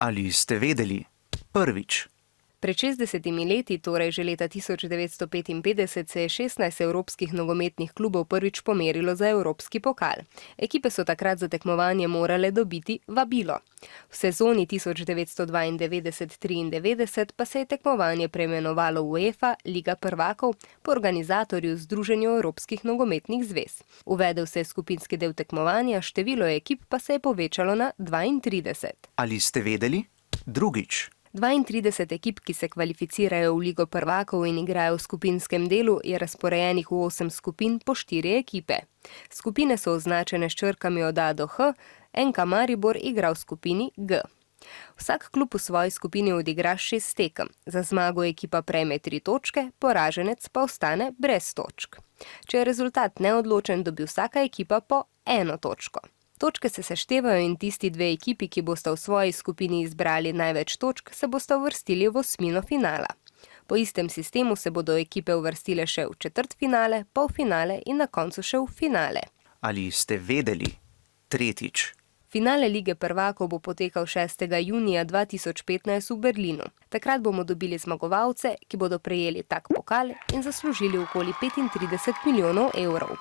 Ali ste vedeli? Prvič. Pred 60 leti, torej že leta 1955, se je 16 evropskih nogometnih klubov prvič pomerilo za evropski pokal. Ekipe so takrat za tekmovanje morale dobiti vabilo. V sezoni 1992-93 pa se je tekmovanje preimenovalo UEFA Liga prvakov po organizatorju Združenju evropskih nogometnih zvez. Uvedel se je skupinski del tekmovanja, število ekip pa se je povečalo na 32. Ali ste vedeli? Drugič. 32 ekip, ki se kvalificirajo v Ligo prvakov in igrajo v skupinskem delu, je razporejenih v 8 skupin po 4 ekipe. Skupine so označene s črkami od A do H, NK Maribor igra v skupini G. Vsak klub v svoji skupini odigra 6 tekem. Za zmago ekipa prejme 3 točke, poraženec pa ostane brez točk. Če je rezultat neodločen, dobi vsaka ekipa po 1 točko. Točke se seštevajo in tisti 2 ekipi, ki bosta v svoji skupini izbrali največ točk, se bosta uvrstili v osmino finala. Po istem sistemu se bodo ekipe uvrstile še v četrtfinale, polfinale in na koncu še v finale. Ali ste vedeli? Tretjič. Finale Lige prvakov bo potekal 6. junija 2015 v Berlinu. Takrat bomo dobili zmagovalce, ki bodo prejeli tak pokal in zaslužili okoli 35 milijonov evrov.